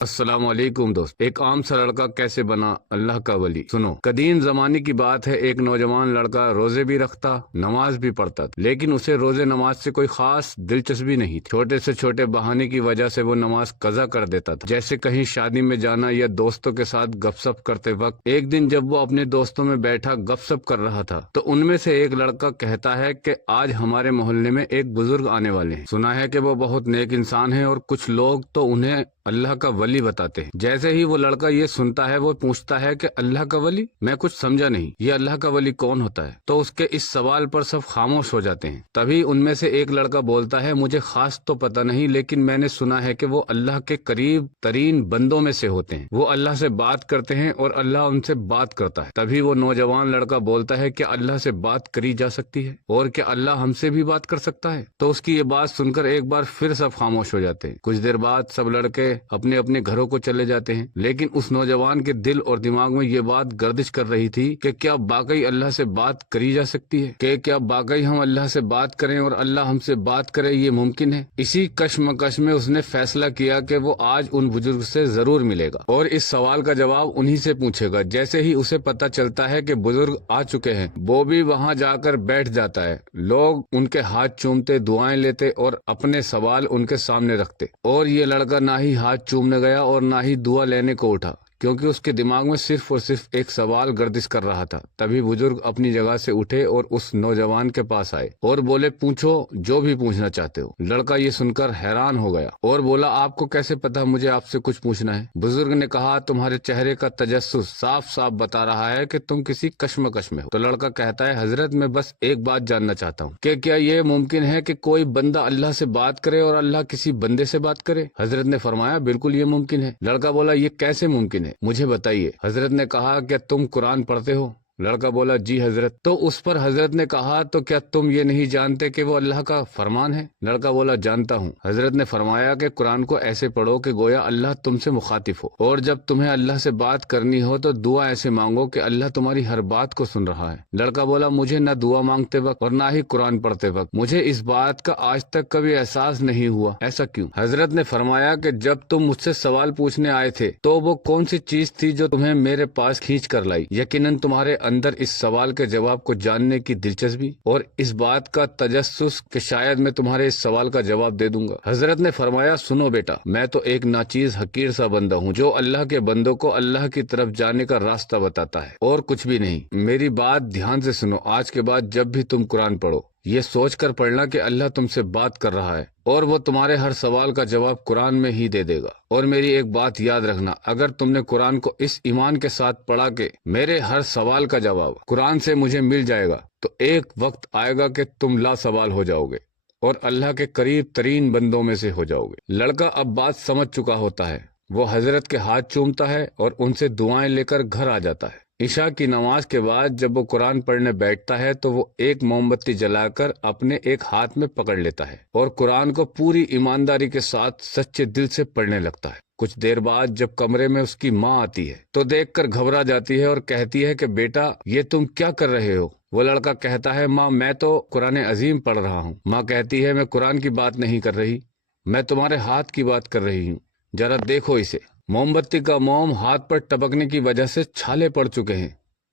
السلام علیکم دوست۔ ایک عام سا لڑکا کیسے بنا اللہ کا ولی؟ سنو، قدیم زمانے کی بات ہے۔ ایک نوجوان لڑکا روزے بھی رکھتا، نماز بھی پڑھتا تھا، لیکن اسے روزے نماز سے کوئی خاص دلچسپی نہیں تھی۔ چھوٹے سے چھوٹے بہانے کی وجہ سے وہ نماز قضا کر دیتا تھا، جیسے کہیں شادی میں جانا یا دوستوں کے ساتھ گپ سپ کرتے وقت۔ ایک دن جب وہ اپنے دوستوں میں بیٹھا گپ سپ کر رہا تھا تو ان میں سے ایک لڑکا کہتا ہے کہ آج ہمارے محلے میں ایک بزرگ آنے والے ہیں۔ سنا ہے کہ وہ بہت نیک انسان ہیں اور کچھ لوگ تو انہیں اللہ کا ولی بتاتے ہیں۔ جیسے ہی وہ لڑکا یہ سنتا ہے وہ پوچھتا ہے کہ اللہ کا ولی؟ میں کچھ سمجھا نہیں، یہ اللہ کا ولی کون ہوتا ہے؟ تو اس کے اس سوال پر سب خاموش ہو جاتے ہیں۔ تبھی ان میں سے ایک لڑکا بولتا ہے، مجھے خاص تو پتہ نہیں، لیکن میں نے سنا ہے کہ وہ اللہ کے قریب ترین بندوں میں سے ہوتے ہیں۔ وہ اللہ سے بات کرتے ہیں اور اللہ ان سے بات کرتا ہے۔ تبھی وہ نوجوان لڑکا بولتا ہے کہ اللہ سے بات کری جا سکتی ہے اور کیا اللہ ہم سے بھی بات کر سکتا ہے؟ تو اس کی یہ بات سن کر ایک بار پھر سب خاموش ہو جاتے ہیں۔ کچھ دیر بعد سب لڑکے اپنے اپنے گھروں کو چلے جاتے ہیں، لیکن اس نوجوان کے دل اور دماغ میں یہ بات گردش کر رہی تھی کہ کیا باقی اللہ سے بات کری جا سکتی ہے؟ کہ کیا باقی ہم اللہ سے بات کریں اور اللہ ہم سے بات کرے؟ یہ ممکن ہے؟ اسی کشمکش میں اس نے فیصلہ کیا کہ وہ آج ان بزرگ سے ضرور ملے گا اور اس سوال کا جواب انہی سے پوچھے گا۔ جیسے ہی اسے پتہ چلتا ہے کہ بزرگ آ چکے ہیں، وہ بھی وہاں جا کر بیٹھ جاتا ہے۔ لوگ ان کے ہاتھ چومتے، دعائیں لیتے اور اپنے سوال ان کے سامنے رکھتے، اور یہ لڑکا نہ ہی ہاتھ چومنے گیا اور نہ ہی دعا لینے کو اٹھا، کیونکہ اس کے دماغ میں صرف اور صرف ایک سوال گردش کر رہا تھا۔ تبھی بزرگ اپنی جگہ سے اٹھے اور اس نوجوان کے پاس آئے اور بولے، پوچھو جو بھی پوچھنا چاہتے ہو۔ لڑکا یہ سن کر حیران ہو گیا اور بولا، آپ کو کیسے پتا مجھے آپ سے کچھ پوچھنا ہے؟ بزرگ نے کہا، تمہارے چہرے کا تجسس صاف صاف بتا رہا ہے کہ تم کسی کشمکش میں ہو۔ تو لڑکا کہتا ہے، حضرت میں بس ایک بات جاننا چاہتا ہوں کہ کیا یہ ممکن ہے کہ کوئی بندہ اللہ سے بات کرے اور اللہ کسی بندے سے بات کرے؟ حضرت نے فرمایا، بالکل یہ ممکن ہے۔ لڑکا بولا، یہ کیسے ممکن ہے؟ مجھے بتائیے۔ حضرت نے کہا، کیا تم قرآن پڑھتے ہو؟ لڑکا بولا، جی حضرت۔ تو اس پر حضرت نے کہا، تو کیا تم یہ نہیں جانتے کہ وہ اللہ کا فرمان ہے؟ لڑکا بولا، جانتا ہوں۔ حضرت نے فرمایا کہ قرآن کو ایسے پڑھو کہ گویا اللہ تم سے مخاطب ہو، اور جب تمہیں اللہ سے بات کرنی ہو تو دعا ایسے مانگو کہ اللہ تمہاری ہر بات کو سن رہا ہے۔ لڑکا بولا، مجھے نہ دعا مانگتے وقت اور نہ ہی قرآن پڑھتے وقت مجھے اس بات کا آج تک کبھی احساس نہیں ہوا، ایسا کیوں؟ حضرت نے فرمایا کہ جب تم مجھ سے سوال پوچھنے آئے تھے تو وہ کون سی چیز تھی جو تمہیں میرے پاس کھینچ کر لائی؟ یقیناً تمہارے اندر اس سوال کے جواب کو جاننے کی دلچسپی اور اس بات کا تجسس کہ شاید میں تمہارے اس سوال کا جواب دے دوں گا۔ حضرت نے فرمایا، سنو بیٹا، میں تو ایک ناچیز حقیر سا بندہ ہوں جو اللہ کے بندوں کو اللہ کی طرف جانے کا راستہ بتاتا ہے، اور کچھ بھی نہیں۔ میری بات دھیان سے سنو۔ آج کے بعد جب بھی تم قرآن پڑھو، یہ سوچ کر پڑھنا کہ اللہ تم سے بات کر رہا ہے اور وہ تمہارے ہر سوال کا جواب قرآن میں ہی دے دے گا۔ اور میری ایک بات یاد رکھنا، اگر تم نے قرآن کو اس ایمان کے ساتھ پڑھا کہ میرے ہر سوال کا جواب قرآن سے مجھے مل جائے گا، تو ایک وقت آئے گا کہ تم لا سوال ہو جاؤ گے اور اللہ کے قریب ترین بندوں میں سے ہو جاؤ گے۔ لڑکا اب بات سمجھ چکا ہوتا ہے، وہ حضرت کے ہاتھ چومتا ہے اور ان سے دعائیں لے کر گھر آ جاتا ہے۔ عشاء کی نماز کے بعد جب وہ قرآن پڑھنے بیٹھتا ہے تو وہ ایک موم بتی جلا کر اپنے ایک ہاتھ میں پکڑ لیتا ہے اور قرآن کو پوری ایمانداری کے ساتھ سچے دل سے پڑھنے لگتا ہے۔ کچھ دیر بعد جب کمرے میں اس کی ماں آتی ہے تو دیکھ کر گھبرا جاتی ہے اور کہتی ہے کہ بیٹا، یہ تم کیا کر رہے ہو؟ وہ لڑکا کہتا ہے، ماں میں تو قرآن عظیم پڑھ رہا ہوں۔ ماں کہتی ہے، میں قرآن کی بات نہیں کر رہی، میں تمہارے ہاتھ کی بات کر رہی ہوں، ذرا دیکھو اسے۔ موم بتی کا موم ہاتھ پر ٹپکنے کی وجہ سے چھالے پڑ چکے ہیں،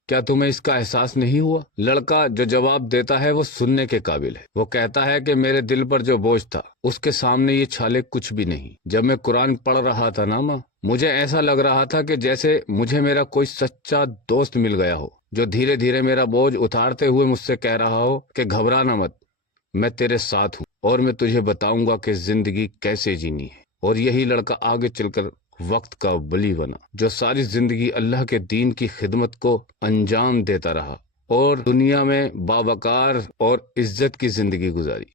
کیا تمہیں اس کا احساس نہیں ہوا؟ لڑکا جو جواب دیتا ہے وہ سننے کے قابل ہے۔ وہ کہتا ہے کہ میرے دل پر جو بوجھ تھا اس کے سامنے یہ چھالے کچھ بھی نہیں۔ جب میں قرآن پڑھ رہا تھا نا ماں، مجھے ایسا لگ رہا تھا کہ جیسے مجھے میرا کوئی سچا دوست مل گیا ہو جو دھیرے دھیرے میرا بوجھ اتارتے ہوئے مجھ سے کہہ رہا ہو کہ گھبرانا مت، میں تیرے ساتھ ہوں اور میں تجھے بتاؤں گا کہ زندگی کیسے جینی ہے۔ اور یہی لڑکا آگے چل کر وقت کا ولی بنا، جو ساری زندگی اللہ کے دین کی خدمت کو انجام دیتا رہا اور دنیا میں باوقار اور عزت کی زندگی گزاری۔